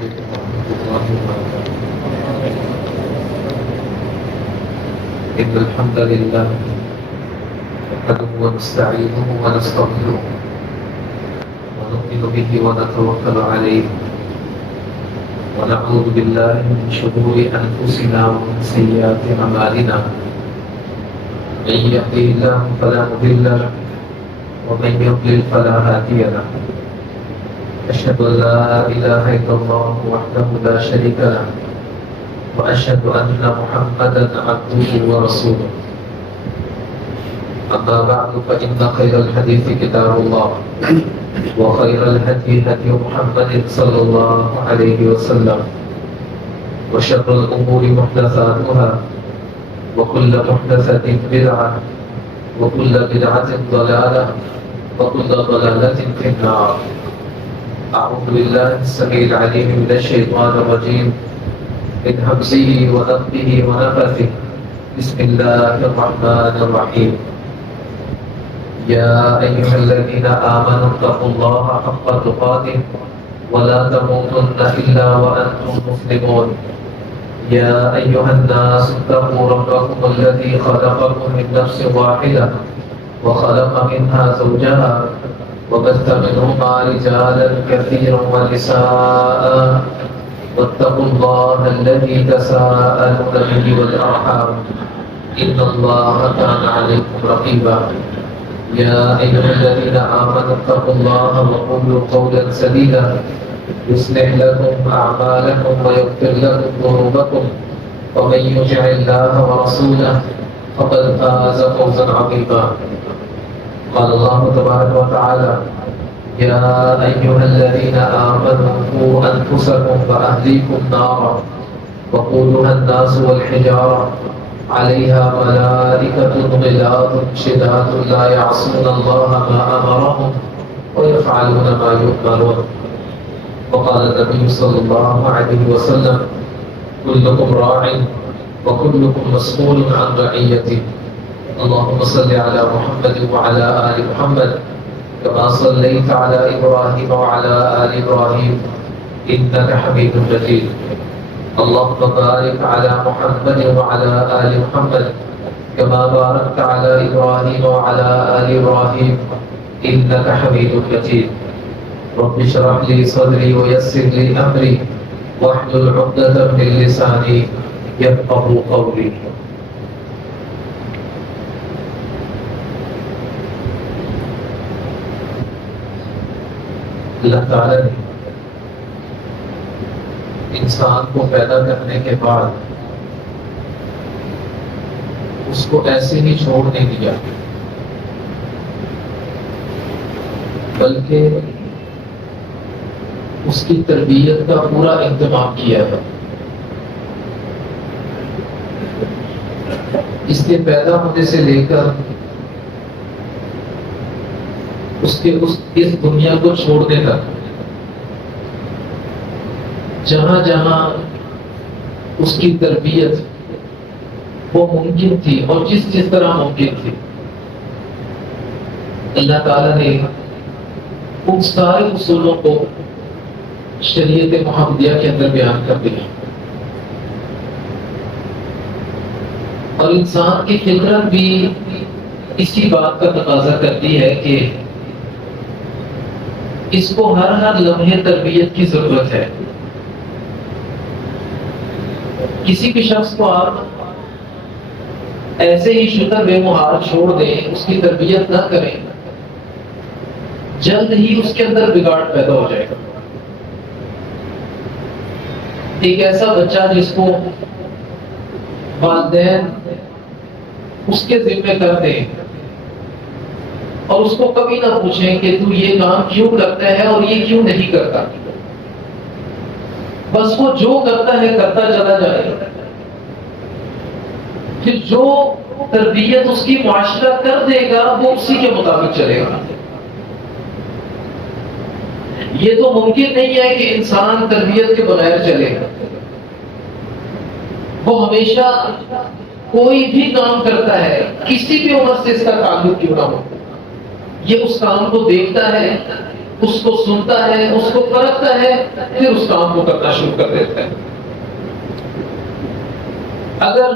عليكم ورحمة الله وبركاته. إن الحمد لله نحمده ونستعينه ونستغفره ونؤمن به ونتوكل عليه ونعوذ بالله من شرور أنفسنا ومن سيئات أعمالنا. من يهده الله فلا مضل له ومن يضلل فلا هادي له. أشهد أن لا إله إلا الله وحده لا شريك له وأشهد أن محمدا عبده ورسوله. أما بعد فإن خير الحديث كتاب الله وخير الهدي هدي محمد صلى الله عليه وسلم وشر الأمور محدثاتها وكل محدثة بدعة وكل بدعة ضلالة وكل ضلالة في النار. أعوذ بالله السميع العليم من الشيطان الرجيم من همزه ونفخه ونفثه. بسم الله الرحمن الرحيم. يا أيها الذين آمنوا اتقوا الله حق تقاته ولا تموتن إلا وأنتم مسلمون. يا أيها الناس اتقوا ربكم الذي خلقكم من نفس واحدة وخلق منها زوجها وبث منهما رجالا كثيرا ونساء واتقوا الله الذي تساءلون به والأرحام إن الله كان عليكم رقيبا. يا أيها الذين آمنوا اتقوا الله وقولوا قولا سديدا يصلح لكم أعمالكم ويغفر لكم ذنوبكم ومن يطع الله ورسوله فقد فاز فوزا عظيما. قال الله تبارك وتعالى يا أيها الذين آمنوا قوا أنفسكم وأهليكم نارا وقودها الناس والحجارة عليها ملائكة غلاظ شداد لا يعصون الله ما أمرهم ويفعلون ما يؤمرون. وقال النبي صلى الله عليه وسلم كلكم راع وكلكم مسؤول عن رعيته. اللهم صل على محمد وعلى آل محمد كما صليت على إبراهيم وعلى آل إبراهيم إنك حميد مجيد. اللهم بارك على محمد وعلى آل محمد كما باركت على إبراهيم وعلى آل إبراهيم إنك حميد مجيد. رب اشرح لي صدري ويسر لي أمري واحلل عقدة من لساني يفقهوا قولي. اللہ تعالی نے انسان کو پیدا کرنے کے بعد اس کو ایسے ہی چھوڑ نہیں دیا بلکہ اس کی تربیت کا پورا اہتمام کیا ہے. اس کے پیدا ہونے سے لے کر اس دنیا کو چھوڑنے تک جہاں جہاں اس کی تربیت وہ ممکن تھی اور جس طرح ممکن تھی اللہ تعالیٰ نے ان سارے اصولوں کو شریعت محمدیہ کے اندر بیان کر دیا. اور انسان کی فطرت بھی اسی بات کا تقاضا کرتی ہے کہ اس کو ہر لمحے تربیت کی ضرورت ہے. کسی بھی شخص کو آپ ایسے ہی شتر بے مہار چھوڑ دیں، اس کی تربیت نہ کریں، جلد ہی اس کے اندر بگاڑ پیدا ہو جائے گا. ایک ایسا بچہ جس کو والدین اس کے ذمہ کر دیں اور اس کو کبھی نہ پوچھیں کہ تو یہ کام کیوں کرتا ہے اور یہ کیوں نہیں کرتا، بس وہ جو کرتا ہے کرتا چلا جائے، پھر جو تربیت اس کی معاشرہ کر دے گا وہ اسی کے مطابق چلے گا. یہ تو ممکن نہیں ہے کہ انسان تربیت کے بغیر چلے گا. وہ ہمیشہ کوئی بھی کام کرتا ہے، کسی بھی عمر سے اس کا تعلق کیوں نہ ہو، یہ اس کام کو دیکھتا ہے اس کو سنتا ہے، اس کو پرکھتا ہے، پھر اس کام کو کرنا شروع کر دیتا ہے۔ اگر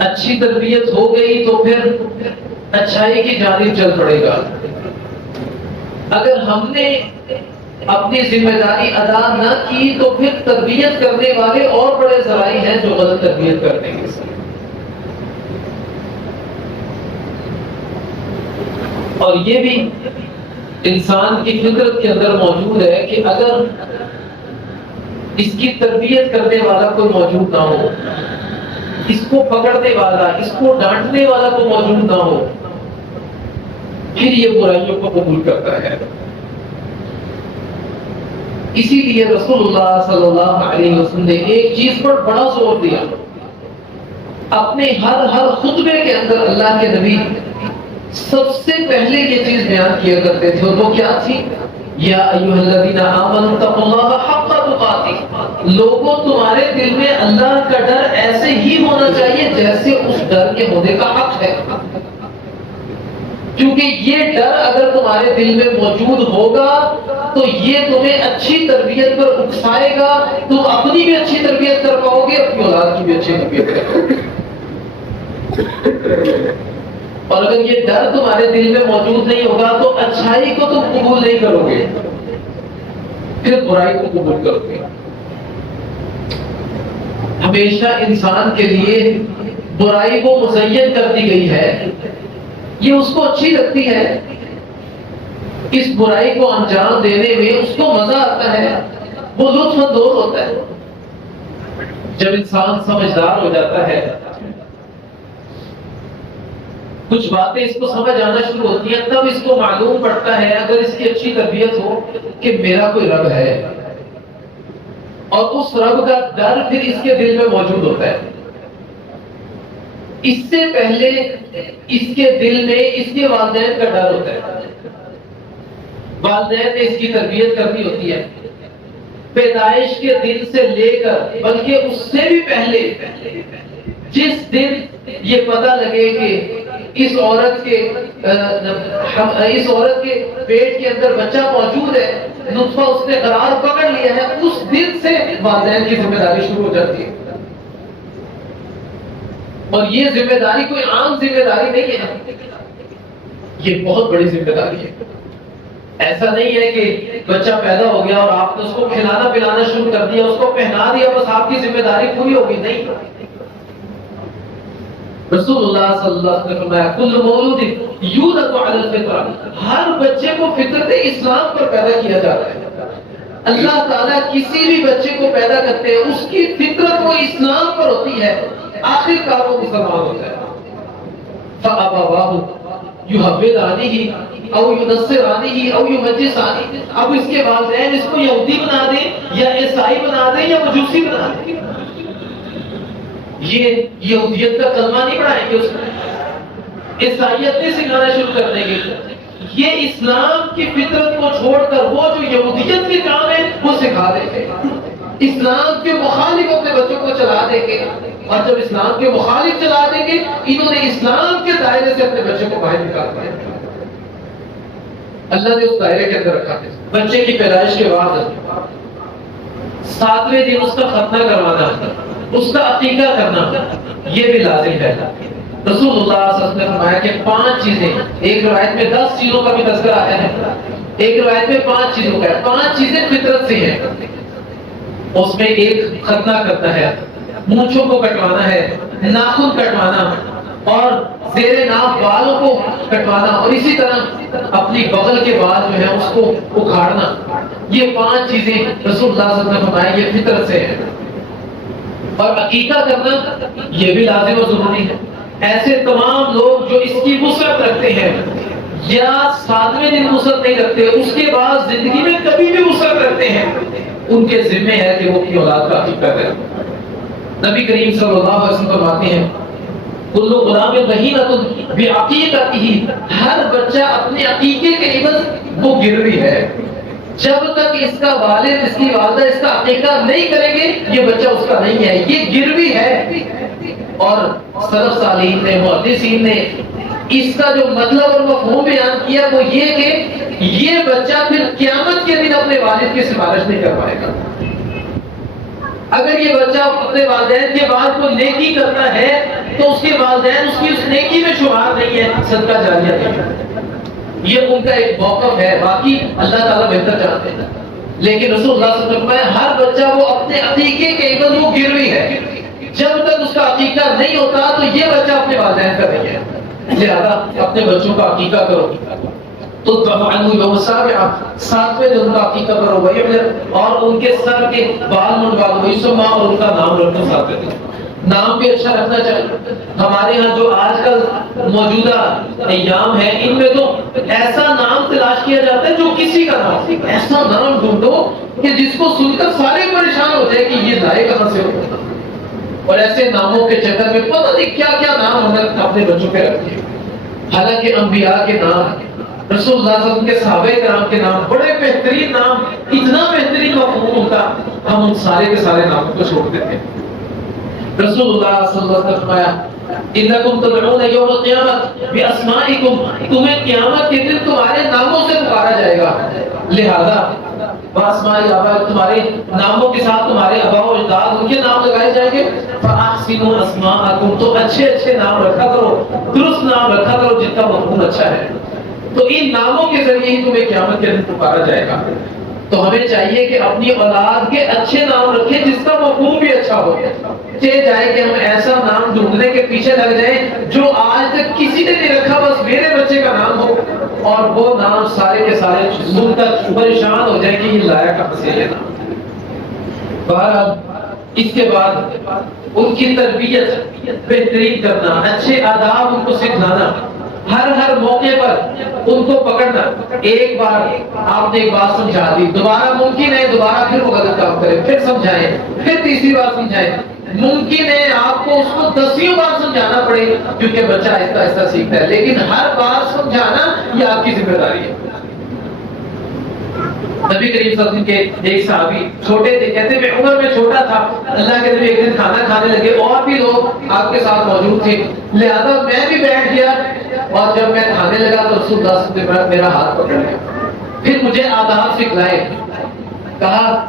اچھی تربیت ہو گئی تو پھر اچھائی کی جانب چل پڑے گا۔ اگر ہم نے اپنی ذمہ داری ادا نہ کی تو پھر تربیت کرنے والے اور بڑے ذرائع ہیں جو غلط تربیت کر دیں گے۔ اور یہ بھی انسان کی فطرت کے اندر موجود ہے کہ اگر اس کی تربیت کرنے والا کوئی موجود نہ ہو، اس کو پکڑنے والا، اس کو ڈانٹنے والا کوئی موجود نہ ہو، پھر یہ برائیوں کو قبول کرتا ہے۔ اسی لیے رسول اللہ صلی اللہ علیہ وسلم نے ایک چیز پر بڑا زور دیا، اپنے ہر خطبے کے اندر اللہ کے نبی سب سے پہلے یہ چیز بیان کیا کرتے تھے، اور وہ کیا تھی؟ یا ایھا الذین آمنوا اتقوا اللہ حق تقاتہ، لوگوں تمہارے دل میں اللہ کا ڈر ایسے ہی ہونا چاہیے جیسے اس ڈر کے ہونے کا حق ہے، کیونکہ یہ ڈر اگر تمہارے دل میں موجود ہوگا تو یہ تمہیں اچھی تربیت پر اکسائے گا، تم اپنی بھی اچھی تربیت کر پاؤ گے، اپنی اولاد کی بھی اچھی تربیت کر پاؤ گے۔ اور اگر یہ ڈر تمہارے دل میں موجود نہیں ہوگا تو اچھائی کو تم قبول نہیں کرو گے، پھر برائی کو قبول کرو گے۔ ہمیشہ انسان کے لیے برائی کو مزین کر دی گئی ہے، یہ اس کو اچھی لگتی ہے، اس برائی کو انجام دینے میں اس کو مزہ آتا ہے، وہ لطف اندوز ہوتا ہے۔ جب انسان سمجھدار ہو جاتا ہے، کچھ باتیں اس کو سمجھ آنا شروع ہوتی ہیں، تب اس کو معلوم پڑتا ہے اگر اس کی اچھی تربیت ہو کہ میرا کوئی رب ہے، اور اس رب کا ڈر پھر اس کے دل میں موجود ہوتا ہے۔ اس سے پہلے اس کے دل میں اس کے والدین کا ڈر ہوتا ہے، والدین نے اس کی تربیت کرنی ہوتی ہے پیدائش کے دن سے لے کر، بلکہ اس سے بھی پہلے، جس دن یہ پتہ لگے کہ اس عورت کے پیٹ کے اندر بچہ موجود ہے، نطفہ اس نے قرار پکڑ لیا ہے، اس دن سے والدین کی ذمہ داری شروع ہو جاتی ہے۔ اور یہ ذمہ داری کوئی عام ذمہ داری نہیں ہے، یہ بہت بڑی ذمہ داری ہے۔ ایسا نہیں ہے کہ بچہ پیدا ہو گیا اور آپ نے اس کو کھلانا پلانا شروع کر دیا، اس کو پہنا دیا، بس آپ کی ذمہ داری پوری ہوگی، نہیں۔ رسول اللہ صلی اللہ علیہ وسلم نے فرمایا کل مولود یولد علی الفطرہ، ہر بچے کو فطرت اسلام پر پیدا کیا جاتا ہے۔ اللہ تعالیٰ کسی بھی بچے کو پیدا کرتے ہیں، اس کی فطرت وہ اسلام پر ہوتی ہے، آخر کار وہ مسلمان ہوتا ہے۔ فَأَبَوَاهُ يُحَوِّدَانِهِ او يُنَصِّرَانِهِ او يُمَجِّسَانِهِ، اب اس کے والدین اس کو یہودی بنا دیں یا عیسائی بنا دیں یا مجوسی بنا دیں، یہ یہودیت کا کلمہ نہیں پڑھائیں گے، اس میں عیسائیت نہیں سکھانا شروع کر دیں گے، یہ اسلام کی فطرت کو چھوڑ کر وہ جو یہودیت کے کام ہے وہ سکھا دیں گے، اسلام کے مخالف اپنے بچوں کو چلا دیں گے، اور جب اسلام کے مخالف چلا دیں گے، انہوں نے اسلام کے دائرے سے اپنے بچوں کو باہر نکال دیا۔ اللہ نے اس دائرے کے اندر رکھا ہے۔ بچے کی پیدائش کے بعد 7ویں دن اس کا ختنہ کروانا، اس کا عقیقہ کرنا، یہ بھی لازم ہے۔ رسول اللہ صلی اللہ علیہ وسلم نے فرمایا کہ 5 چیزیں، ایک روایت میں 10 چیزوں کا بھی تذکرہ آیا ہے، ایک روایت میں 5 چیزوں کا ہے، 5 چیزیں فطرت سے ہیں، اس میں ایک ختنہ کرنا ہے، مونچھوں کو کٹوانا ہے، ناخن کٹوانا، اور زیر ناف بالوں کو کٹوانا، اور اسی طرح اپنی بغل کے بال جو ہے اس کو اکھاڑنا، یہ 5 چیزیں رسول اللہ صلی اللہ علیہ وسلم نے فرمایا یہ فطرت سے ہے۔ اور عقیقہ کرنا یہ بھی لازم و ضروری ہے۔ ایسے تمام لوگ جو اس کی وسعت رکھتے ہیں یا 7ویں دن وسعت نہیں رکھتے، اس کے بعد زندگی میں کبھی بھی وسعت رکھتے ہیں، ان کے ذمہ ہے کہ وہ اپنی اولاد کا عقیقہ کریں۔ نبی کریم صلی اللہ علیہ وسلم فرماتے ہیں کل غلام بہینۃ بعقیقتہ، ہر بچہ اپنے عقیقے کے عوض وہ گروی ہے، جب تک اس کا والد اس کی والدہ اس کا عقیقہ نہیں کریں گے یہ بچہ اس کا نہیں ہے، یہ گروی ہے۔ اور سلف صالحین نے، محدثین نے اس کا جو مطلب اور مفہوم بیان کیا وہ یہ کہ یہ بچہ پھر قیامت کے دن اپنے والد کی سفارش نہیں کر پائے گا۔ اگر یہ بچہ اپنے والدین کے بعد کوئی نیکی کرتا ہے تو اس کے والدین اس کی اس نیکی میں شمار نہیں ہے، صدقہ جاریہ نہیں ہے۔ یہ ان کا ایک موقف ہے، باقی اللہ تعالیٰ بہتر جانتے ہیں۔ لیکن رسول اللہ صلی اللہ علیہ وسلم نے ہر بچہ وہ اپنے عقیقے کے عوض وہ گروی ہے، جب تک اس کا عقیقہ نہیں ہوتا تو یہ بچہ اپنے والدین کا نہیں ہے۔ لہذا اپنے بچوں کا عقیقہ کرو تو تفعلوا یوم السابع، ساتویں دن کا عقیقہ کرو بھائی، اور ان کے سر کے بال منڈوا دو، یسمع، اور ان کا نام رکھو ساتویں دن۔ نام بھی اچھا رکھنا چاہیے۔ ہمارے ہاں جو آج کل موجودہ ایام ہیں ان میں تو ایسا نام تلاش کیا جاتا ہے جو کسی کا نام، ایسا نام ڈھونڈو کہ جس کو سن کر سارے پریشان ہو جائے کہ یہ لائے کہاں سے ہوتا ہے۔ اور ایسے ناموں کے چکر میں پتہ نہیں کیا کیا نام ہم نے اپنے بچوں پہ رکھ دیے، حالانکہ انبیاء کے نام، رسول اللہ صلی اللہ علیہ وسلم کے صحابہ کرام کے نام بڑے بہترین نام، اتنا بہترین مفہوم ہوتا، ہم ان سارے کے سارے ناموں کو چھوڑ دیتے ہیں۔ رسول اللہ صلی اللہ علیہ وسلم نے فرمایا انکم تدعون یوم القیامت باسمائکم، تمہیں قیامت کے دن تمہارے ناموں سے پکارا جائے گا، لہذا باسمائی آباء، تمہارے ناموں کے ساتھ تمہارے آباء و اجداد ان کے نام لگائے جائیں گے۔ فاحسنوا اسماءکم، تو اچھے اچھے نام رکھا کرو، درست نام رکھا کرو جن کا مفہوم اچھا ہے، تو ان ناموں کے ذریعے ہی تمہیں قیامت کے دن پکارا جائے گا۔ تو ہمیں چاہیے کہ اپنی اولاد کے اچھے نام رکھیں جس کا مفہوم بھی اچھا ہو، چلے جائے کہ ہم ایسا نام ڈھونڈنے کے پیچھے لگ جائیں جو آج تک کسی نے نہیں رکھا، بس میرے بچے کا نام ہو، اور وہ نام سارے کے سارے سن کر پریشان ہو جائے کہ یہ لایا کہاں سے یہ نام۔ بہرحال اس کے بعد ان کی تربیت بہترین کرنا، اچھے آداب ان کو سکھلانا، ہر موقع پر ان کو پکڑنا۔ ایک بار آپ نے ایک بات سمجھا دی، دوبارہ ممکن ہے دوبارہ پھر وہ غلط کام کرے، پھر سمجھائیں، پھر تیسری بار سمجھائیں، ممکن ہے آپ کو اس کو 10ویں بار سمجھانا پڑے کیونکہ بچہ آہستہ آہستہ سیکھتا ہے، لیکن ہر بار سمجھانا یہ آپ کی ذمہ داری ہے۔ نبی کریم صلی اللہ علیہ وسلم کے ایک صحابی چھوٹے تھے، کہتے میں عمر میں چھوٹا تھا، اللہ کے نبی ایک دن کھانا کھانے لگے، اور بھی لوگ آپ کے ساتھ موجود تھے، لہذا میں بھی بیٹھ گیا، اور جب میں کھانے لگا تو رسول اللہ صلی اللہ علیہ وسلم نے میرا ہاتھ پکڑ لیا، پھر مجھے آداب سکھلائے، کہا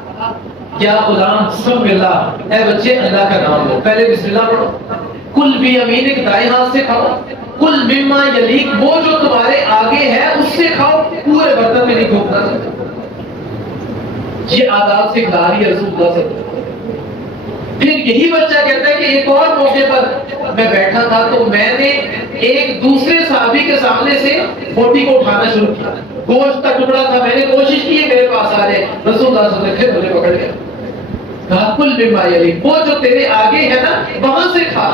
یا غلام سم اللہ، اے بچے اللہ کا نام لو، پہلے بسم اللہ پڑھو، کل بھی یمینک، دائیں ہاتھ سے کھاؤ، کل مما یلیک، وہ جو تمہارے آگے ہے اس سے کھاؤ، پورے برتن میں نہیں تھوکنا۔ یہ آداب سکھلا رہی ہے رسول اللہ صلی اللہ علیہ وسلم۔ پھر یہی بچہ کہتا ہے کہ ایک اور موقع پر میں بیٹھا تھا تو میں نے ایک دوسرے صحابی کے سامنے سے بوٹی کو اٹھانا شروع کیا، گوشت کا ٹکڑا تھا، میں نے کوشش کی میرے پاس آ جائے، رسول اللہ صلی اللہ علیہ وسلم نے پھر مجھے پکڑ لیا، کہا کل مما یلیک، وہ جو تیرے آگے ہے نا وہاں سے کھا۔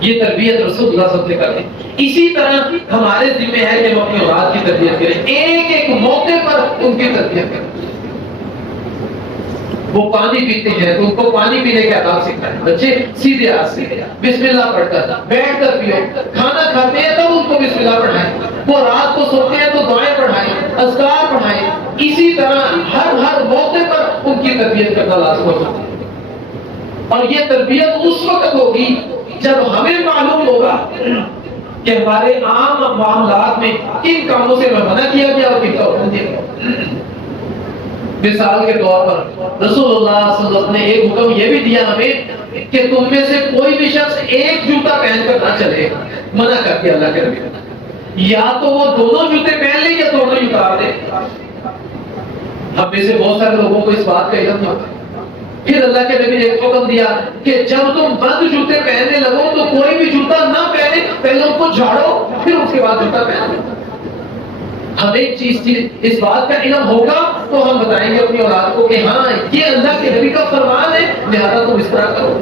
یہ تربیت رسول اللہ صلی اللہ علیہ وسلم نے کریں۔ اسی طرح ہمارے ذمہ ہے کہ ہم اپنی اولاد کی تربیت کریں، ایک ایک موقع پر ان کی تربیت کریں۔ وہ پانی پیتے ہیں تو ان کو پانی پینے کے آداب سکھائیں، بچے سیدھے ہاتھ سے بسم اللہ پڑھ کر بیٹھ کر پیو، کھانا کھاتے ہیں تب ان کو بسم اللہ پڑھائیں، وہ رات کو سوتے ہیں تو دعائیں پڑھائیں، اذکار پڑھائیں، اسی طرح ہر موقع پر ان کی تربیت کرنا لازم ہوتا ہے۔ اور یہ تربیت اس وقت ہوگی جب ہمیں معلوم ہوگا کہ ہمارے عام معاملات میں کن کاموں سے منع کیا گیا اور کن کا حکم دیا گیا۔ مثال کے طور پر رسول اللہ صلی اللہ علیہ وسلم نے ایک حکم یہ بھی دیا ہمیں کہ تم میں سے کوئی بھی شخص ایک جوتا پہن کر نہ چلے، منع کر دیا اللہ کے نبی نے، یا تو وہ دونوں جوتے پہن لے یا دونوں ہی اتار دے۔ ہم میں سے بہت سارے لوگوں کو اس بات کا علم نہیں ہوتا۔ پھر اللہ کے نبی نے ایک حکم دیا کہ جب تم بند جوتے پہننے لگو تو کوئی بھی جوتا نہ پہنے، پہلے ان کو جھاڑو پھر اس کے بعد جوتا پہنو۔ ہم ایک چیز اس بات کا علم ہوگا تو ہم بتائیں گے اپنی اولاد کو کہ ہاں یہ اللہ کے نبی کا فرمان ہے، لہذا تم اس طرح کرو۔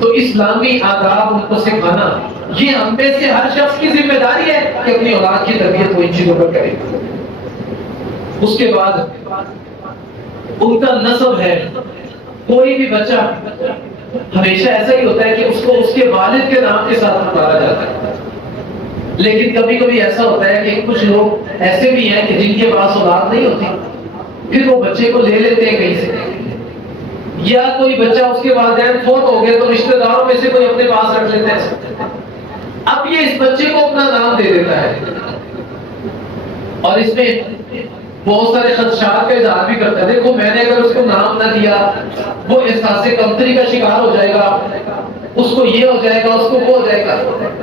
تو اسلامی آداب ان کو سکھانا یہ ہم میں سے ہر شخص کی ذمہ داری ہے کہ اپنی اولاد کی تربیت کو ان چیزوں پر کرے۔ اس کے بعد ان کا نسب ہے، کوئی بھی بچہ ہمیشہ ایسا ہی ہوتا ہے کہ اس کو اس کے والد کے نام کے ساتھ پکارا جاتا ہے، لیکن کبھی کبھی ایسا ہوتا ہے کہ کچھ لوگ ایسے بھی ہیں کہ جن کے پاس اولاد نہیں ہوتی، پھر وہ بچے کو لے لیتے ہیں کہیں سے، یا کوئی بچہ اس کے والدین فوت ہو گئے تو رشتہ داروں میں سے کوئی اپنے پاس رکھ لیتا ہے. اب یہ اس بچے کو اپنا نام دے دیتا ہے اور اس میں بہت سارے خدشات کا اظہار بھی کرتا ہے. دیکھو میں نے اگر اس کو نام نہ دیا وہ احساس کمتری کا شکار ہو جائے گا, اس کو یہ ہو جائے گا, اس کو وہ ہو جائے گا.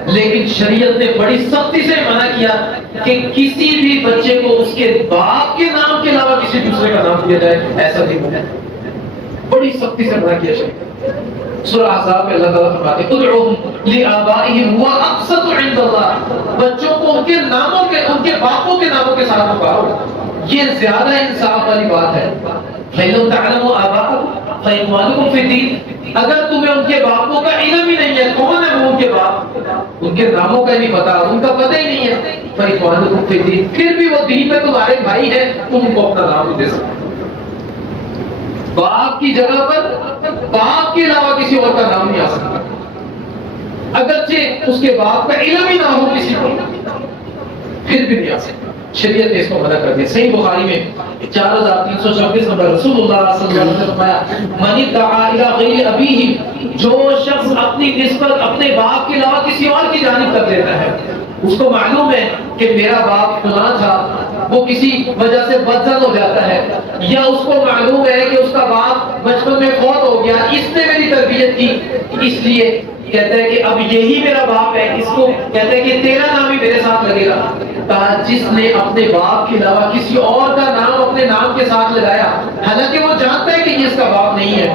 لیکن شریعت نے بڑی سختی سے منع کیا کہ کسی بھی بچے کو اس کے باپ کے نام کے علاوہ کسی دوسرے کا نام دیا جائے, ایسا نہیں ہونا. بڑی سختی سے منع کیا شریعت. سورہ احزاب میں اللہ تعالیٰ فرماتے ہیں ادعوہم لآبائہم هو اقسط عند اللہ, بچوں کو ان کے ناموں کے, ان کے باپوں کے ناموں کے ساتھ پکارو, یہ زیادہ انصاف والی بات ہے. فَإِنْ تَعْلَمُوا آبَاءَكُمْ فَإِخْوَانُكُمْ فِي الدِّينِ, اگر تمہیں ان کے باپوں کا علم ہی نہیں ہے, کون ہے وہ ان کے باپ, ان کے ناموں کا نہیں پتا, ان کا پتہ ہی نہیں ہے, فَإِخْوَانُكُمْ فِي الدِّينِ, پھر بھی وہ دین میں تمہارے بھائی ہیں, تم ان کو اپنا نام دے سکتے. باپ کی جگہ پر باپ کے علاوہ کسی اور کا نام نہیں آ سکتا, اگرچہ اس کے باپ کا علم ہی نہ ہو کسی کو, پھر بھی نہیں آ سکتا. شریعت نے اس کو منع کر دیا. صحیح بخاری میں 4326 نمبر رسول اللہ صلی اللہ علیہ وسلم نے فرمایا من ادعا الی غیر ابیہ, جو شخص اپنی نسبت اپنے باپ کے علاوہ کسی اور کی جانب کر دیتا ہے, اس کو معلوم ہے کہ میرا باپ فلاں تھا, وہ کسی وجہ سے بدزن ہو جاتا ہے, یا اس کو معلوم ہے کہ اس کا باپ بچپن میں فوت ہو گیا, اس نے میری تربیت کی, اس لیے کہتا ہے کہ اب یہی میرا باپ ہے, اس کو کہتا ہے کہ تیرا نام ہی میرے ساتھ لگے گا. کہا جس نے اپنے باپ کے علاوہ کسی اور کا نام اپنے نام کے ساتھ لگایا حالانکہ وہ جانتا ہے کہ یہ اس کا باپ نہیں ہے,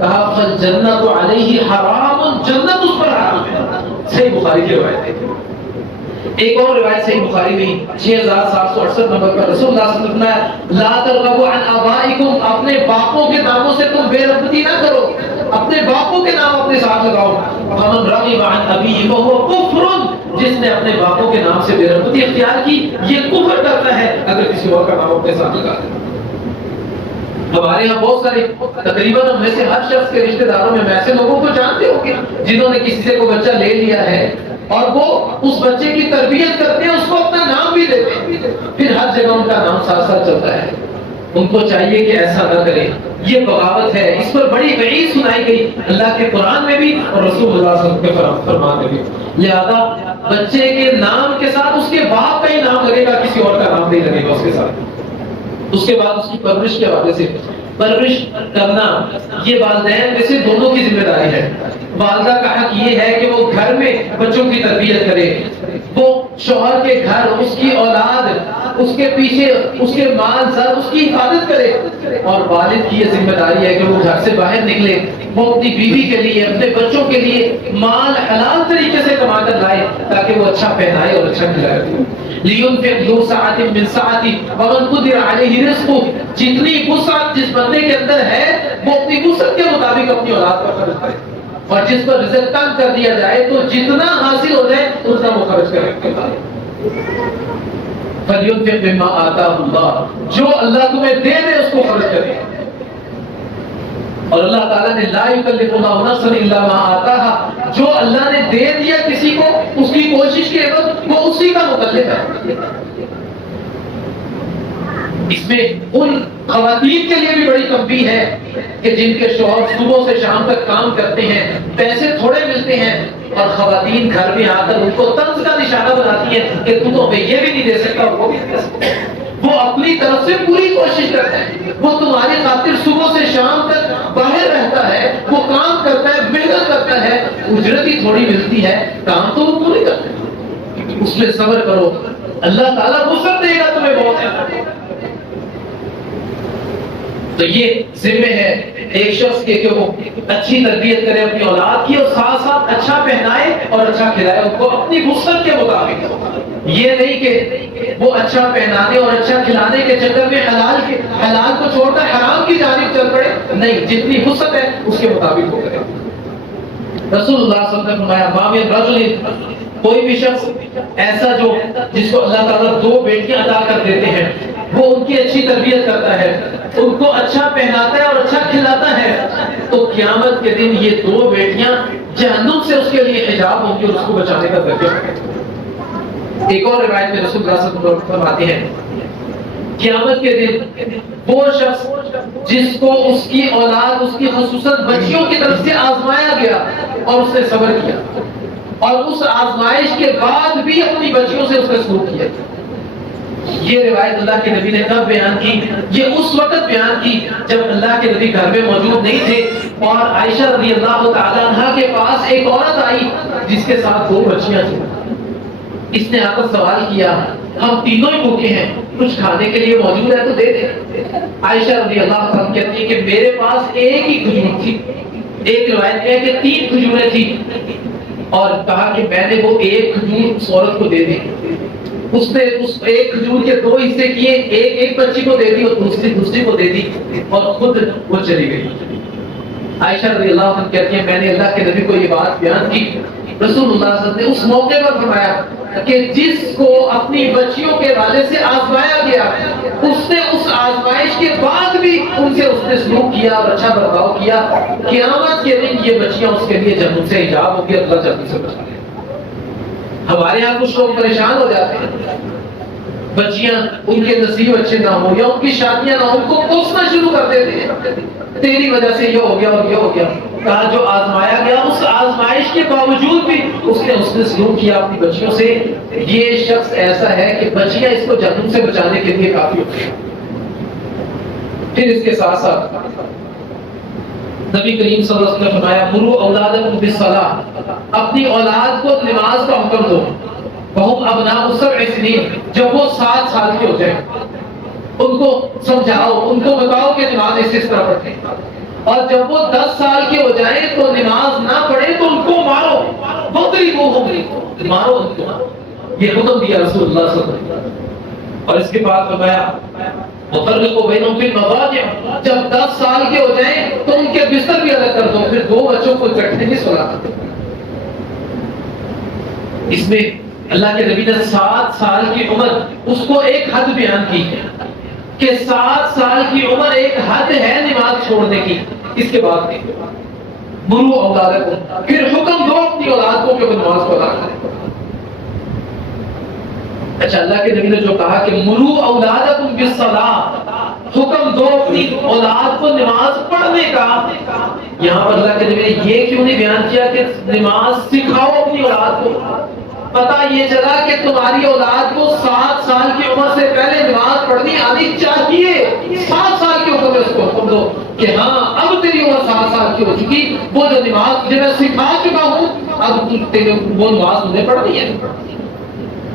کہا فالجنت علیہ حرام, جنت اس پر حرام ہے. صحیح بخاری کی روایت ہے. ایک اور روایت صحیح بخاری میں 6768 نمبر پر رسول اللہ صلی اللہ علیہ وسلم نے لا ترغبوا عن آبائکم, اپنے باپوں کے ناموں سے تم بے رغبتی نہ کرو, اپنے باپوں کے نام اپنے ساتھ لگاؤ. فمن رغب عن ابیہ فہو کفر, جس نے اپنے باپوں کے نام سے بے رغبتی اختیار کی یہ کفر کرتا ہے اگر کسی اور کا نام اپنے ساتھ لگا دے. ہمارے یہاں بہت سارے تقریباً ہم میں سے ہر شخص کے رشتہ داروں میں ایسے لوگوں کو جانتے ہوں گے جنہوں نے کسی سے کوئی بچہ لے لیا ہے اور وہ اس بچے کی تربیت کرتے ہیں, اس کو اپنا نام بھی دیتے ہیں, پھر ہر جگہ ان کا نام ساتھ ساتھ چلتا ہے. ان کو چاہیے کہ ایسا نہ کریں, یہ بغاوت ہے, اس پر بڑی وعید سنائی گئی اللہ کے قرآن میں بھی اور رسول اللہ صلی اللہ علیہ وسلم کے فرمان میں بھی. لہذا بچے کے نام کے ساتھ اس کے باپ کا ہی نام لگے گا, کسی اور کا نام نہیں لگے گا اس کے ساتھ. اس کے بعد اس کی پرورش کے حوالے سے, پرورش کرنا یہ والدین میں سے دونوں کی ذمہ داری ہے. والدہ کا حق یہ ہے کہ وہ گھر میں بچوں کی تربیت کرے, وہ شوہر کے گھر, اس کی اولاد, اس کے پیچھے اس کے مال زر, اس کی حفاظت کرے. اور والد کی یہ ذمہ داری ہے کہ وہ گھر سے باہر نکلے, وہ اپنی بیوی کے لیے, اپنے بچوں کے لیے مال حلال طریقے سے کما کر لائے تاکہ وہ اچھا پہنائے اور اچھا کھلائے. لِيُنْفِقْ ذُو سَعَةٍ مِّن سَعَتِهِ وَمَنْ قُدِرَ عَلَيْهِ رِزْقُهُ, جتنی وسعت جس بندے کے اندر ہے وہ اپنی وسعت کے مطابق اپنی اولاد پر خرچ کرے, اور جس پر رزق تنگ کر دیا جائے تو جتنا حاصل ہو جائے اتنا وہ خرچ کرے. فَلْيُنْفِقْ مِمَّا آتَاهُ اللَّهُ, جو اللہ تمہیں دے دے اس کو خرچ کرے. اور اللہ تعالیٰ نے لا یکلف اللہ نفسا الا ما آتاها, جو اللہ نے دے دیا کسی کو اس کی کوشش کے عوض وہ اسی کا مکلف ہے. اس میں ان خواتین کے لیے بھی بڑی تنبیہ ہے کہ جن کے شوہر صبح سے شام تک کام کرتے ہیں, پیسے تھوڑے ملتے ہیں, اور خواتین گھر میں آ کر ان کو طنز کا نشانہ بناتی ہیں کہ تو ہمیں یہ بھی نہیں دے سکتا, وہ بھی نہیں دے سکتا. وہ اپنی طرف سے پوری کوشش کرتا ہے, وہ تمہاری خاطر صبح سے شام تک باہر رہتا ہے, وہ کام کرتا ہے, محنت کرتا ہے, اجرت ہی تھوڑی ملتی ہے, کام تو وہ پوری کرتا ہے. اس میں صبر کرو, اللہ تعالیٰ وسعت دے گا تمہیں بہت ہے. تو یہ ذمہ ہے ایک شخص کے کہ وہ اچھی تربیت کرے اپنی اولاد کی, اور ساتھ ساتھ اچھا پہنائے اور اچھا کھلائے ان کو اپنی وسعت کے مطابق. یہ نہیں کہ وہ اچھا پہنانے اور اچھا کھلانے کے چکر میں حلال کو چھوڑ کر حرام کی جانب چل پڑے. نہیں, جتنی وسعت ہے اس کے مطابق وہ کرے. رسول اللہ صلی اللہ علیہ وسلم نے فرمایا ما من رجل, کوئی بھی شخص ایسا جو جس کو اللہ تعالیٰ 2 بیٹیاں عطا کر دیتے ہیں, وہ ان کی اچھی تربیت کرتا ہے, ان کو اچھا پہناتا ہے اور اچھا کھلاتا ہے, تو قیامت کے دن یہ 2 بیٹیاں جہنم سے اس کے لیے حجاب ہوں گی اور اس کو بچانے کا ذریعہ. ایک اور روایت میں رسول اللہ صلی اللہ علیہ وسلم فرماتے ہیں قیامت کے دن وہ شخص جس کو اس کی اولاد، اس کی خصوصاً بچیوں کی طرف سے آزمایا گیا اور اس نے صبر کیا، اور اس آزمائش کے بعد بھی اپنی بچیوں سے اس نے سلوک کیا. یہ روایت اللہ کے نبی نے کب بیان کی؟ یہ اس وقت بیان کی جب اللہ کے نبی گھر میں موجود نہیں تھے، اور عائشہ رضی اللہ تعالی عنہا کے پاس ایک عورت آئی جس کے ساتھ 2 بچیاں تھیں. اس نے آ کر سوال کیا، ہم تینوں ہی بھوکے ہیں، کچھ کھانے کے لیے موجود ہے تو دے دیں. عائشہ رضی اللہ عنہا کہتی ہے کہ میرے پاس ایک ہی کھجور تھی. ایک روایت ہے کہ 3 کھجوریں تھی، اور کہا کہ میں نے وہ ایک کھجور اس عورت کو دے دی. اس نے اس ایک کھجور کے 2 حصے کیے، ایک بچی کو دے دی اور دوسری کو دے دی، اور خود وہ چلی گئی. عائشہ رضی اللہ عنہ کہتی ہے میں نے اللہ کے نبی کو یہ بات بیان کی. رسول اللہ صلی اللہ علیہ وسلم نے اس موقع پر فرمایا کہ جس کو اپنی بچیوں کے ارادے سے آزمایا گیا، اس نے اس آزمائش کے بعد بھی ان سے اس نے سلوک کیا اور اچھا برتاؤ کیا، قیامت کے دن یہ بچیاں اس کے لیے جہنم سے حجاب ہوگی، اللہ جہنم سے بچا لے. ہمارے ہاں کچھ لوگ پریشان ہو جاتے ہیں، بچیاں ان کے نصیب اچھے نہ ہو یا ان کی شادیاں نہ ہو، ان کو کوسنا شروع کر دیتے ہیں، تیری وجہ سے یہ ہو گیا اور یہ ہو گیا. کہا جو آزمایا گیا اس آزمائش کے باوجود بھی اس نے سلوک کیا اپنی بچیوں سے، یہ شخص ایسا ہے کہ بچیاں اس کو جہنم سے بچانے کے لیے کافی ہوتی ہیں. پھر اس کے ساتھ ساتھ نبی کریم صلی اللہ علیہ وسلم نے فرمایا مرو اولادکم بالصلاۃ، اپنی اولاد کو نماز کا حکم دو. وہم ابناء 7 سنین، جب وہ 7 سال کے ہو جائیں ان کو سمجھاؤ، ان کو بتاؤ کہ نماز اس طرح پڑھیں، اور جب وہ 10 سال کے ہو جائیں تو نماز نہ پڑھیں تو ان کو مارو، وَضْرِبُوهُمْ، مارو ان کو. یہ حکم دیا رسول اللہ صلی اللہ علیہ وسلم. اور اس کے بعد فرمایا وَفَرِّقُوا بَيْنَهُمْ فِي الْمَضَاجِعِ، جب 10 سال کے ہو جائیں تو ان کے بستر بھی الگ کر دو، پھر 2 بچوں کو اکٹھے نہیں سلانا. اس میں اللہ کے نبی نے 7 سال کی عمر اس کو ایک حد بیان کی کہ 7 سال کی عمر ایک حد ہے نماز چھوڑنے کی. اس کے بعد مرو اولادکم، پھر حکم دو اپنی اولاد کو کہ وہ نماز کو ادا کرے. اچھا، اللہ کے نبی نے جو کہا کہ مرو اولادکم بالصلاۃ، حکم دو اپنی اولاد کو نماز پڑھنے کا، یہاں پر اللہ کے نبی نے یہ کیوں نہیں بیان کیا کہ نماز سکھاؤ اپنی اولاد کو؟ پتہ یہ چلا کہ تمہاری اولاد کو 7 سال کی عمر سے پہلے نماز پڑھنی آنی چاہیے. 7 سال کی عمر میں اس کو حکم دو کہ ہاں اب تیری عمر 7 سال کی ہو چکی، وہ جو نماز تجھے میں سکھا چکا ہوں اب وہ نماز تمہیں پڑھنی ہے.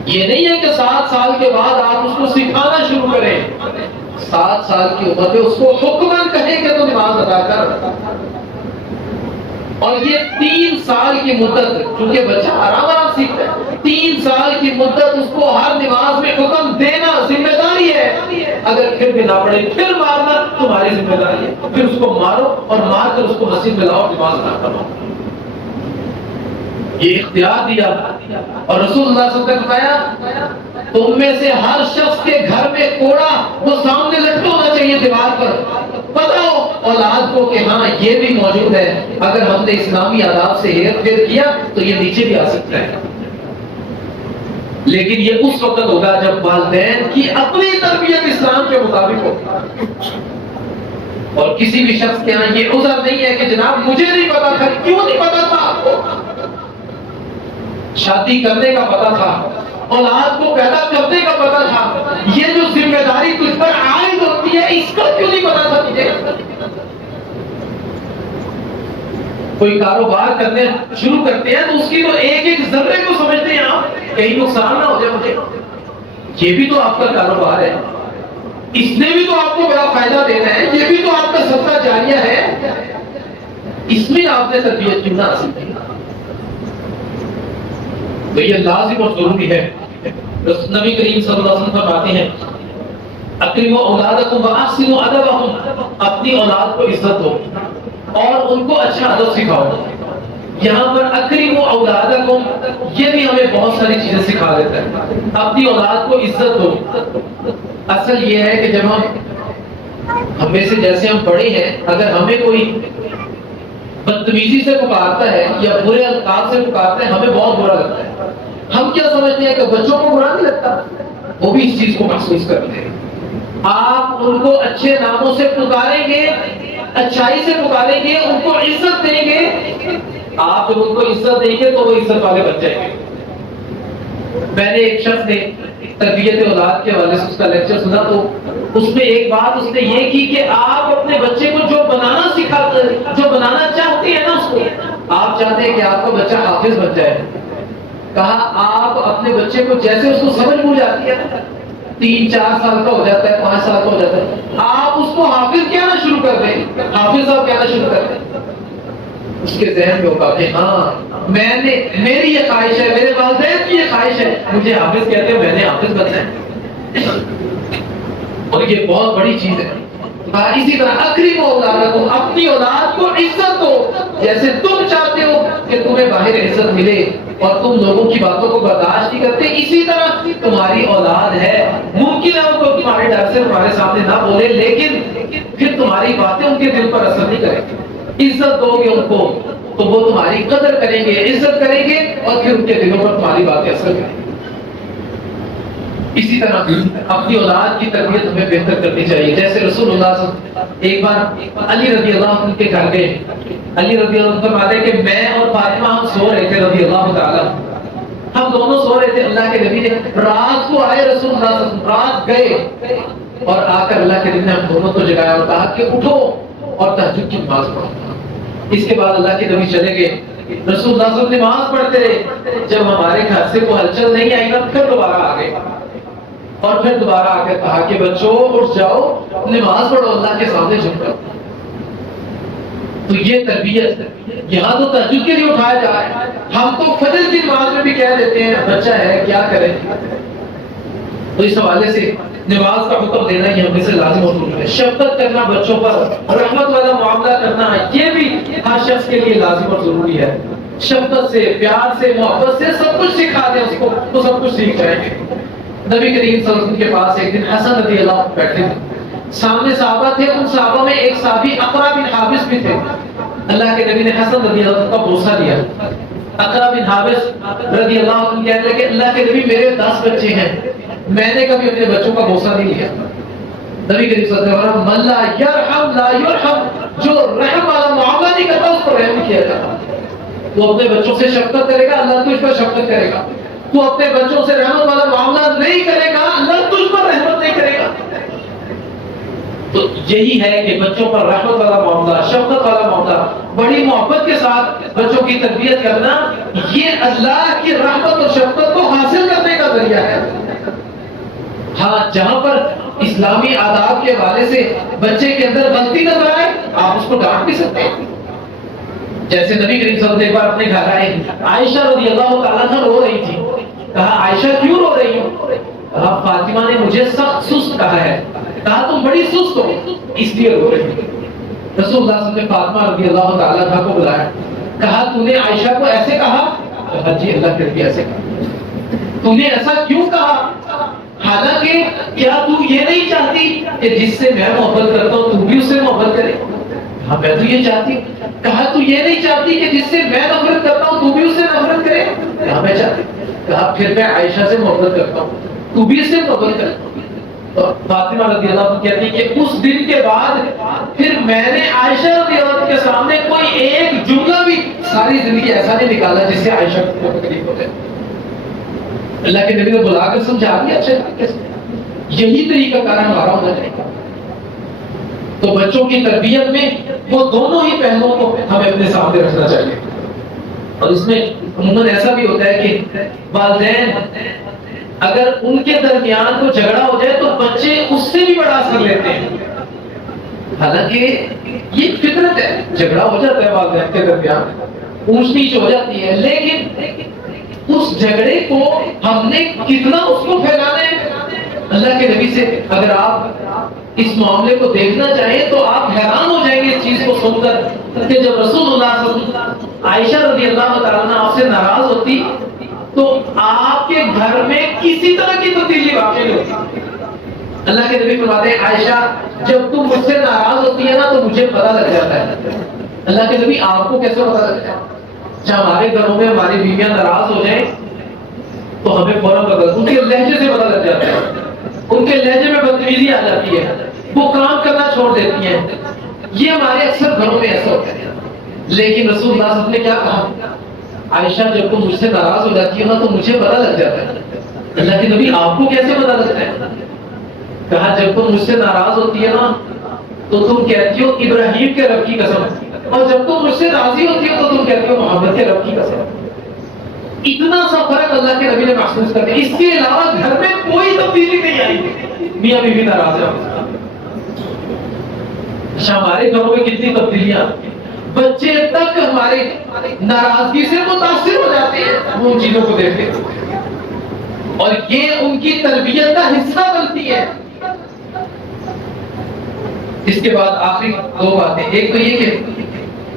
یہ نہیں ہے کہ 7 سال کے بعد آپ اس کو سکھانا شروع کریں. 7 سال کی عمر میں اس کو حکماً کہیں کہ تو نماز ادا کر. اور یہ 3 سال کی مدت، کیونکہ بچہ آرام سیکھتا ہے، 3 سال کی مدت اس کو ہر نماز میں حکم دینا ذمہ داری ہے. اگر پھر بھی نہ پڑے پھر مارنا تمہاری ذمہ داری ہے. پھر اس کو مارو اور مار کر اس کو مسجد میں لاؤ، نماز ادا کرو. یہ اختیار دیا. اور رسول اللہ صلی اللہ علیہ وسلم نے فرمایا تم میں سے ہر شخص کے گھر میں کوڑا وہ سامنے لٹکا ہونا چاہیے دیوار پر. بتاؤ اولاد کو کہ ہاں یہ بھی موجود ہے، اگر ہم نے اسلامی آداب سے ہیر پھیر کیا تو یہ نیچے بھی آ سکتا ہے. لیکن یہ اس وقت ہوگا جب والدین کی اپنی تربیت اسلام کے مطابق ہوگی. اور کسی بھی شخص کے یہاں یہ عذر نہیں ہے کہ جناب مجھے نہیں پتا تھا. کیوں نہیں پتا تھا آپ کو؟ شادی کرنے کا پتا تھا، اولاد کو پیدا کرنے کا پتا تھا، یہ جو ذمہ داری تجھ پر عائد ہوتی ہے اس کا کیوں نہیں پتا تھا تجھے؟ کوئی کاروبار کرنے شروع کرتے ہیں تو اس کی تو ایک ایک ذرے کو سمجھتے ہیں آپ، کہیں نقصان نہ ہو جائے مجھے. یہ بھی تو آپ کا کاروبار ہے، اس نے بھی تو آپ کو بڑا فائدہ دینا ہے، یہ بھی تو آپ کا صدقہ جاریہ ہے، اس میں آپ نے تربیت کیوں نہ حاصل کی؟ تو یہ لازم اور ضروری ہے. نبی کریم صلی اللہ علیہ وسلم فرماتے ہیں اکرموا اولادکم واحسنوا ادبہم، اپنی اولاد کو عزت دو اور ان کو اچھا ادب سکھاؤ. یہاں پر اکرموا اولادکم یہ بھی ہمیں بہت ساری چیزیں سکھا دیتا ہے. اپنی اولاد کو عزت دو. اصل یہ ہے کہ جب ہم میں سے جیسے ہم بڑے ہیں، اگر ہمیں کوئی بدتمیزی سے پکارتا ہے یا برے القاب سے پکارتا ہے ہمیں بہت برا لگتا ہے. ہم کیا سمجھتے ہیں کہ بچوں کو برا نہیں لگتا؟ وہ بھی اس چیز کو محسوس کرتے ہیں. آپ ان کو اچھے ناموں سے پکاریں گے، اچھائی سے پکاریں گے، ان کو عزت دیں گے. آپ جب ان کو عزت دیں گے تو وہ عزت والے بن جائیں گے. میں نے ایک شخص نے تربیت اولاد کے حوالے سے اس کا لیکچر سنا، تو اس میں ایک بات اس نے یہ کی کہ آپ اپنے بچے کو جو بنانا سکھاتے، جو بنانا چاہتے ہیں نا، اس کو آپ چاہتے ہیں کہ آپ کا بچہ حافظ بن جائے. کہا آپ اپنے بچے کو جیسے اس کو سمجھ بوجھ آتی ہے، 3-4 سال کا ہو جاتا ہے، 5 سال کا ہو جاتا ہے، آپ اس کو حافظ کہنا شروع کر دیں، حافظ صاحب کہنا شروع کر دیں. اس کے ذہن میں ہوگا کہ ہاں میری یہ خواہش ہے، میرے والدین کی یہ خواہش ہے، مجھے حافظ کہتے ہیں، میں نے حافظ بننا ہے. اور یہ بہت بڑی چیز ہے. اسی طرح اکرموا اولادکم، اپنی اولاد کو عزت دو، جیسے تم چاہتے ہو کہ تمہیں باہر عزت ملے اور تم لوگوں کی باتوں کو برداشت نہیں کرتے، اسی طرح تمہاری اولاد ہے، ممکن ہے ان کو تمہارے ڈر سے تمہارے سامنے نہ بولے، لیکن پھر تمہاری باتیں ان کے دل پر اثر نہیں کریں گی. عزت دو گے ان کو تو وہ تمہاری قدر کریں گے، عزت کریں گے، اور پھر ان کے دلوں پر تمہاری باتیں اثر کریں گی. اسی طرح اپنی اولاد کی تربیت ہمیں بہتر کرنی چاہیے. جیسے رسول اللہ صلی اللہ علیہ وسلم ایک بار علی رضی اللہ عنہ کے گھر گئے. علی رضی اللہ عنہ فرماتے ہیں کہ میں اور فاطمہ ہم سو رہے تھے رضی اللہ تعالیٰ، ہم دونوں سو رہے تھے. اللہ کے نبی نے رات کو آئے، رسول اللہ صلی اللہ علیہ وسلم رات گئے اور آ کر اللہ کے نبی نے ہم دونوں کو جگایا اور کہا کہ اٹھو اور تہجد کی نماز پڑھو. اس کے بعد اللہ کے نبی چلے گئے، رسول اللہ صلی اللہ علیہ وسلم نماز پڑھتے رہے. جب ہمارے گھر سے کوئی ہلچل نہیں آئی نا، پھر دوبارہ آ گئے اور پھر دوبارہ آ کے کہا کہ بچوں اٹھ جاؤ، نماز پڑھو، اللہ کے سامنے جھک کر. تو یہ تربیت، یہاں تو تہجد کے لیے اٹھایا جا رہا ہے، ہم تو فجر کی نماز میں بھی کہہ دیتے ہیں بچہ ہے کیا کرے. تو اس حوالے سے نماز کا حکم دینا یہ ہم سے لازم اور ضروری ہے. شفقت کرنا بچوں پر، رحمت والا معاملہ کرنا، یہ بھی ہر شخص کے لیے لازم اور ضروری ہے. شفقت سے، پیار سے، محبت سے سب کچھ سکھا دیں اس کو، تو سب کچھ سیکھ جائیں گے. نبی کریم صلی اللہ علیہ وسلم کے پاس ایک دن حسن رضی اللہ عنہ بیٹھے تھے، سامنے صحابہ تھے. ان صحابہ میں ایک صحابی اقرا بن حابس بھی تھے. اللہ کے نبی نے حسن رضی اللہ عنہ کا بوسہ دیا. اقرا بن حابس رضی اللہ عنہ کہنے لگے اللہ کے نبی میرے 10 بچے ہیں، میں نے کبھی اپنے بچوں کا بوسہ نہیں لیا. نبی کریم صلی اللہ علیہ وسلم من لا یرحم لا یرحم، جو رحم والا معاملہ نہیں کرتا اس کو رحم کیا جاتا. تو اپنے بچوں سے شفقت کرے گا، اللہ تجھ پر شفقت کرے گا. تو اپنے بچوں سے رحمت والا معاملہ نہیں کرے گا، اللہ تجھ پر رحمت نہیں کرے گا. تو یہی ہے کہ بچوں پر رحمت والا معاملہ، شفقت والا معاملہ، بڑی محبت کے ساتھ بچوں کی تربیت کرنا، یہ اللہ کی رحمت اور شفقت کو حاصل کرنے کا ذریعہ ہے. ہاں جہاں پر اسلامی آداب کے حوالے سے بچے کے اندر غلطی نظر آئے آپ اس کو ڈانٹ بھی سکتے ہیں. جیسے نبی کریم صلی اللہ علیہ وسلم ایک بار اپنے گھر آئے، عائشہ رضی اللہ تعالیٰ عنہ رو رہی تھی. کہا عائشہ کیوں رو رہی ہو؟ کہا فاطمہ نے مجھے سخت سست کہا ہے. کہا تم بڑی سست ہو اس لیے رو رہی ہو. رسول اللہ صلی اللہ علیہ وسلم نے فاطمہ رضی اللہ تعالیٰ عنہ کو بلایا. کہا تو نے عائشہ کو ایسے کہا؟ کہا جی اللہ کے نبی ایسے کہا. تو نے ایسا کیوں کہا؟ حالانکہ کیا تو یہ نہیں چاہتی کہ جس سے میں محبت کرتا ہوں تو بھی اس سے محبت کرے؟ ہاں میں تو یہ چاہتی. کہا تو یہ نہیں چاہتی کہ جس سے میں نفرت کرتا ہوں تو بھی اس سے نفرت کرے؟ ہاں میں چاہتی. کہا پھر میں عائشہ سے محبت کرتا ہوں تو بھی اس سے محبت کرتا ہوں. فاطمہ رضی اللہ عنہ کہتی کہ اس دن کے بعد پھر میں نے عائشہ رضی اللہ عنہ کے سامنے کوئی ایک جملہ بھی ساری زندگی ایسا نہیں نکالا جس سے عائشہ کو تکلیف ہو جائے. اللہ کے نبی نے بلا کر سمجھا دیا اچھے طریقے سے. یہی طریقہ کار ہمارا ہونا چاہیے. تو بچوں کی تربیت میں وہ دونوں ہی پہلوؤں کو ہمیں اپنے سامنے رکھنا چاہیے. اور اس میں عموماً ایسا بھی ہوتا ہے کہ والدین اگر ان کے درمیان کو جھگڑا ہو جائے تو بچے اس سے بھی بڑا اثر لیتے ہیں. حالانکہ یہ فطرت ہے، جھگڑا ہو جاتا ہے والدین کے درمیان، اونچ نیچ ہو جاتی ہے، لیکن اس جھگڑے کو ہم نے کتنا اس کو پھیلانا ہے. اللہ کے نبی سے اگر آپ اس معاملے کو دیکھنا چاہیں تو آپ حیران ہو جائیں گے اس چیز کو سن کر کہ جب رسول اللہ صلی اللہ علیہ وسلم عائشہ رضی اللہ تعالیٰ عنہ آپ سے ناراض ہوتی تو آپ کے گھر میں کسی طرح کی تبدیلی واقع نہیں ہوتی. اللہ کے نبی فرماتے ہیں عائشہ جب تم مجھ سے ناراض ہوتی ہے نا تو مجھے پتہ لگ جاتا ہے. اللہ کے نبی آپ کو کیسے پتہ لگتا ہے؟ جب ہمارے گھروں میں ہماری بیویاں ناراض ہو جائیں تو ہمیں فوراً پتہ، ان کے لہجے سے پتہ لگ جاتا ہے. ان کے لہجے میں بدتمیزی آ جاتی ہے، وہ کام کرنا چھوڑ دیتی ہیں. یہ ہمارے اکثر گھروں میں ایسا ہوتا ہے. لیکن رسول اللہ صلی اللہ علیہ وسلم نے کیا کہا؟ عائشہ جب تم مجھ سے ناراض ہو جاتی ہے نا تو مجھے پتہ لگ جاتا ہے. اللہ کے نبی آپ کو کیسے پتہ لگتا ہے؟ کہا جب تم مجھ سے ناراض ہوتی ہے نا تو تم کہتی ہو ابراہیم کے رب کی قسم، اور جب تم مجھ سے راضی ہوتی ہو تو تم کہتی ہو محمد کے رب کی قسم. اتنا سا فرق اللہ کے نبی نے محسوس کر دیا. اس کے علاوہ گھر میں کوئی تبدیلی نہیں آئی. میاں بیوی ناراض ہے. اچھا ہمارے گھروں میں کتنی تبدیلیاں، بچے تک ہمارے ناراضگی سے متاثر ہو جاتے ہیں وہ ان چیزوں کو دیکھ کے، اور یہ ان کی تربیت کا حصہ بنتی ہے. اس کے بعد آخری دو باتیں. ایک تو یہ کہ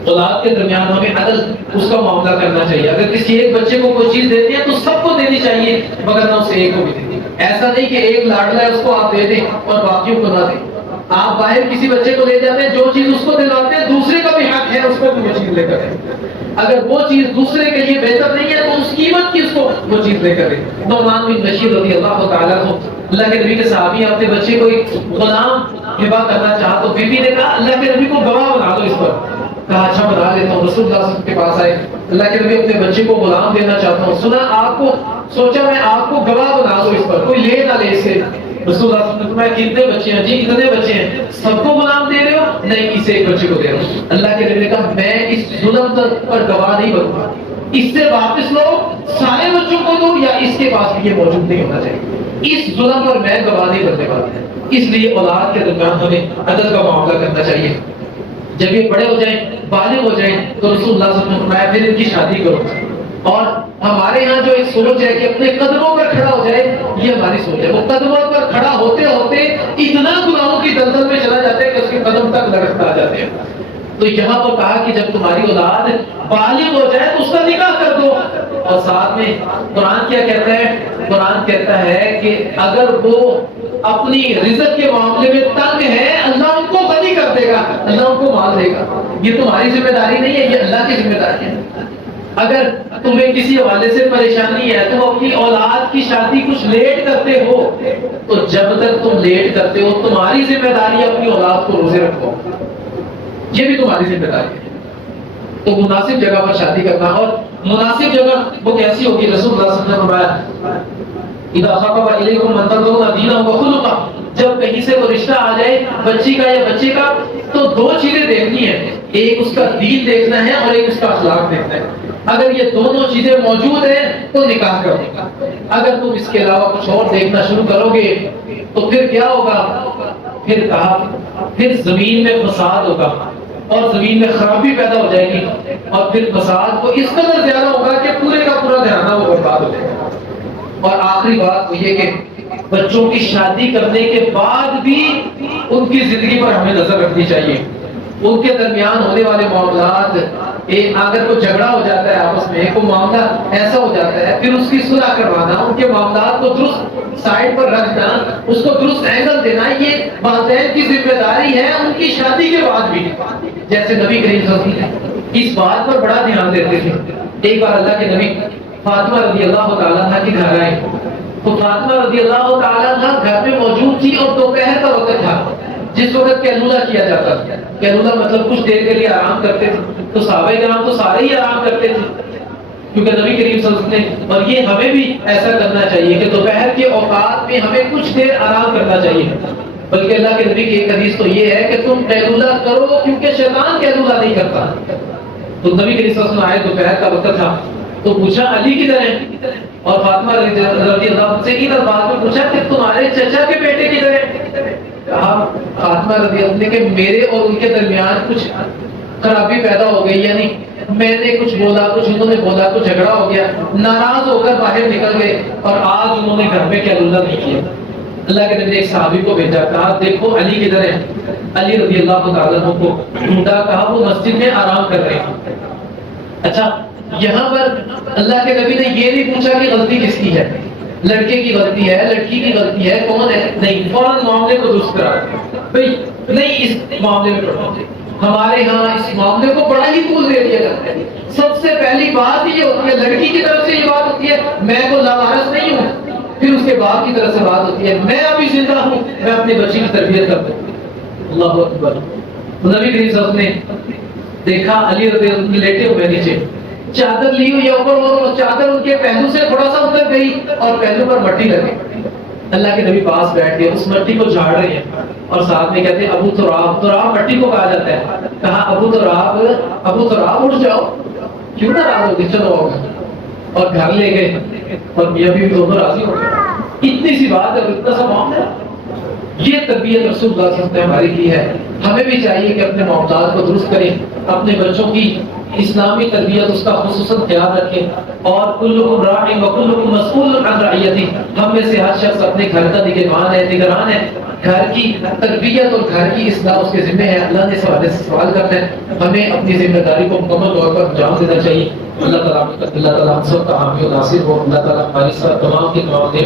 اولاد کے درمیان ہمیں عدل اس کا معاملہ کرنا چاہیے. اگر کسی ایک بچے کو کوئی چیز دیتے ہیں تو سب کو دینی چاہیے، مگر نہ اسے ایک کو بھی دینی. ایسا نہیں کہ ایک لاڈلا ہے اس کو آپ دے دیں اور باقیوں کو نہ دیں. آپ باہر کسی بچے کو لے جاتے ہیں، جو چیز اس کو دلاتے ہیں دوسرے کا بھی حق ہے اس کو بھی وہ چیز لے کر دیں. اگر وہ چیز دوسرے کے لیے بہتر نہیں ہے تو اس قیمت کی اس کو وہ چیز لے کر دیں. نعمان بن بشیر رضی اللہ تعالیٰ عنہ اللہ کے نبی کے صحابی اپنے بچے کو ایک غلام ہبہ کرنا چاہا تو بی بی نے کہا اللہ کے نبی کو گواہ بنا دو اس پر. کہا اچھا بنا لیتا ہوں. رسول اللہ صلی اللہ علیہ وسلم کے پاس آئے، اللہ کے نبی اپنے بچے کو غلام دینا چاہتا ہوں. سنا آپ کو، سوچا میں آپ کو گواہ بنا دو اس پر، کوئی لے نہ لے اس سے. رسول اللہ صلی اللہ علیہ وسلم نے فرمایا کتنے بچے ہیں؟ جی اتنے بچے ہیں. سب کو غلام دے رہے ہو؟ نہیں، اسے ایک بچے کو دے رہا ہوں. اللہ کے نبی نے کہا میں اس ظلم پر گواہ نہیں بنوں گا، اس سے واپس لو، سارے بچوں کو دو یا اس کے پاس بھی یہ موجود نہیں ہونا چاہیے. اس ظلم پر میں گواہ نہیں بننے والا. اس لیے اولاد کے درمیان ہمیں عدل کا معاملہ کرنا چاہیے. جب یہ بڑے ہو جائیں، بالغ ہو جائیں تو رسول اللہ صلی اللہ علیہ وسلم نے فرمایا پھر ان کی شادی کرو. اور ہمارے یہاں جو ایک سوچ ہے کہ اپنے قدموں پر کھڑا ہو جائے، یہ ہماری سوچ ہے. وہ قدموں پر کھڑا ہوتے ہوتے اتنا گناہوں کی دلدل میں چلا جاتا ہے کہ اس کے قدم تک لڑکتا جاتے ہیں. تو یہاں پر کہا کہ جب تمہاری اولاد بالغ ہو جائے تو اس کا نکاح کر دو. اور ساتھ میں قرآن کیا کہتا ہے؟ قرآن کہتا ہے کہ اگر وہ اپنی رزق کے معاملے میں تنگ ہے اللہ ان کو غنی کر دے گا، اللہ ان کو مال دے گا. یہ تمہاری ذمہ داری نہیں ہے، یہ اللہ کی ذمہ داری ہے. اگر تمہیں کسی حوالے سے پریشانی ہے، تم اپنی اولاد کی شادی کچھ لیٹ کرتے ہو تو جب تک تم لیٹ کرتے ہو تمہاری ذمہ داری اپنی اولاد کو روزے رکھو، یہ بھی تمہاری ذمہ داری ہے. تو مناسب جگہ پر شادی کرنا. اور مناسب جگہ وہ کیسی ہوگی؟ رسول اللہ صلی اللہ علیہ وسلم نے فرمایا اذا خطب الیکم من ترضون دینہ وخلقہ، جب کہیں سے وہ رشتہ آ جائے بچی کا یا بچے کا تو دو چیزیں دیکھنی ہیں. ایک اس کا دین دیکھنا ہے اور ایک اس کا اخلاق دیکھنا ہے. اگر یہ دونوں چیزیں موجود ہیں تو نکاح کرو. اگر تم اس کے علاوہ کچھ اور دیکھنا شروع کرو گے تو پھر کیا ہوگا؟ پھر کہا پھر زمین میں فساد ہوگا اور زمین میں خرابی پیدا ہو جائے گی، اور پھر فساد کو اس قدر زیادہ ہوگا کہ پورے کا پورا گھرانہ وہ برباد ہو جائے گا. اور آخری بات وہ یہ کہ بچوں کی شادی کرنے کے بعد بھی ان کی زندگی پر ہمیں نظر رکھنی چاہیے. ان کے درمیان ہونے والے معاملات، اگر کوئی جھگڑا ہو جاتا ہے آپس میں، کوئی معاملہ ایسا ہو جاتا ہے، پھر اس کی صلح کروانا، ان کے معاملات کو درست سائڈ پر رکھنا، اس کو درست اینگل دینا، یہ والدین کی ذمہ داری ہے ان کی شادی کے بعد بھی. جیسے نبی کریم صلی اللہ علیہ وسلم اس بات پر بڑا دھیان دیتے تھے. ایک بار اللہ کے نبی فاطمہ رضی اللہ تعالیٰ عنہ کے گھر آئے تو فاطمہ رضی اللہ تعالیٰ عنہ گھر میں موجود تھی اور دوپہر کا وقت تھا جس وقت کیلولا کیا جاتا تھا. کیلولا مطلب کچھ دیر کے لیے آرام کرتے تھے. تو صحابہ کرام تو سارے ہی آرام کرتے تھے کیونکہ نبی کریم صلی اللہ علیہ وسلم نے، اور یہ ہمیں بھی ایسا کرنا چاہیے کہ دوپہر کے اوقات میں ہمیں کچھ دیر آرام کرنا چاہیے. بلکہ اللہ کے نبی کی ایک حدیث تو یہ ہے کہ تم قیلولہ کرو کیونکہ شیطان قیلولہ نہیں کرتا. تو نبی کریم صلی اللہ علیہ وسلم آئے، دوپہر کا وقت تھا تو پوچھا علی کدھر ہے؟ اور فاطمہ رضی اللہ عنہ سے ادھر بعد میں پوچھا کہ تمہارے چچا کے بیٹے کدھر ہے؟ کہا فاطمہ رضی اللہ عنہ کہ میرے اور ان کے درمیان کچھ خرابی پیدا ہو گئی، یعنی میں نے کچھ بولا، کچھ انہوں نے بولا، کچھ جھگڑا ہو گیا، ناراض ہو کر باہر نکل گئے اور آج انہوں نے گھر میں کیلولا نہیں کیا. اللہ کے نبی نے ایک صحابی کو بھیجا، کہا دیکھو علی کدھر ہے؟ علی رضی اللہ تعالیٰ عنہ کو ڈھونڈا، کہا وہ مسجد میں آرام کر رہے ہیں. اچھا یہاں پر اللہ کے نبی نے یہ نہیں پوچھا کہ غلطی کس کی ہے، لڑکے کی غلطی ہے، لڑکی کی غلطی ہے، کون ہے؟ نہیں، فوراً معاملے کو درست کرا بھائی نہیں اس معاملے میں پڑھا. ہمارے ہاں اس معاملے کو بڑا ہی طول دے دیا جاتا ہے. سب سے پہلی بات یہ ہوتی ہے، لڑکی کی طرف سے یہ بات ہوتی ہے میں کو لاوارث نہیں ہوں، پھر پھر اس کے باپ کی طرف سے بات ہوتی ہے میں ابھی زندہ ہوں میں اپنے بچے کی تربیت کر دوں. اللہ اکبر. نبی کریم صلی اللہ علیہ وسلم نے دیکھا علی رضی اللہ عنہ لیٹے ہوئے نیچے چادر لی ہوئی اوپر اور چادر ان کے پہلو سے تھوڑا سا اتر گئی اور پہلو پر مٹی لگی. اللہ کے نبی پاس بیٹھ گئے اس مٹی کو جھاڑ رہے ہیں اور ساتھ میں کہتے ہیں ابو تراب. تراب مٹی کو کہا جاتا ہے. کہا ابو تراب اٹھ جاؤ کیوں ناراض ہو گئے چلو آؤ. اور گھر لے گئے اور میاں بیوی دونوں راضی ہو گئے. اتنی سی بات ہے اتنا سا معاملہ. یہ تربیت رسول اللہ صلی اللہ علیہ وسلم نے ہماری کی ہے. ہمیں بھی چاہیے کہ اپنے معاملات کو درست کریں اپنے بچوں کی اسلامی تربیت اس کا خصوصاً خیال رکھیں اور کلکم راع وکلکم مسئول عن رعیتہ. ہم میں سے ہر شخص اپنے گھر کا نگران ہے. گھر کی تربیت اور گھر کی اصلاح اس کے ذمہ ہے. اللہ نے اس حوالے سے سوال کرنا ہے. ہمیں اپنی ذمہ داری کو مکمل طور پر انجام دینا چاہیے. اللہ تعالیٰ ہم سب کا حامی و ناصر ہو. اللہ تعالیٰ ہماری سب تمام کی تمام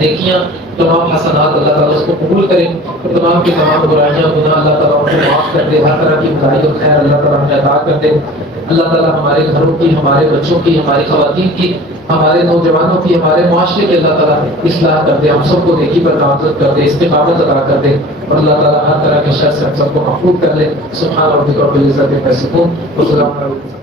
نیکیاں تمام حسنات اللہ تعالیٰ اس کو قبول کرے. تمام کی تمام برائیاں گناہ اللہ تعالیٰ ان کو معاف کر دے. ہر طرح کی بھلائی اور خیر اللہ تعالیٰ ہمیں عطا کر دے. اللہ تعالیٰ ہمارے گھروں کی ہمارے بچوں کی ہماری خواتین کی ہمارے نوجوانوں کی ہمارے معاشرے کے اللہ تعالیٰ اصلاح کر دے. ہم سب کو نیکی پر نامزد کر دے استقامت عطا کر دے اور اللہ تعالیٰ ہر طرح کے شر سے ہم سب کو محفوظ کر لے. سبحان ربک رب العزت عما یصفون وسلام علی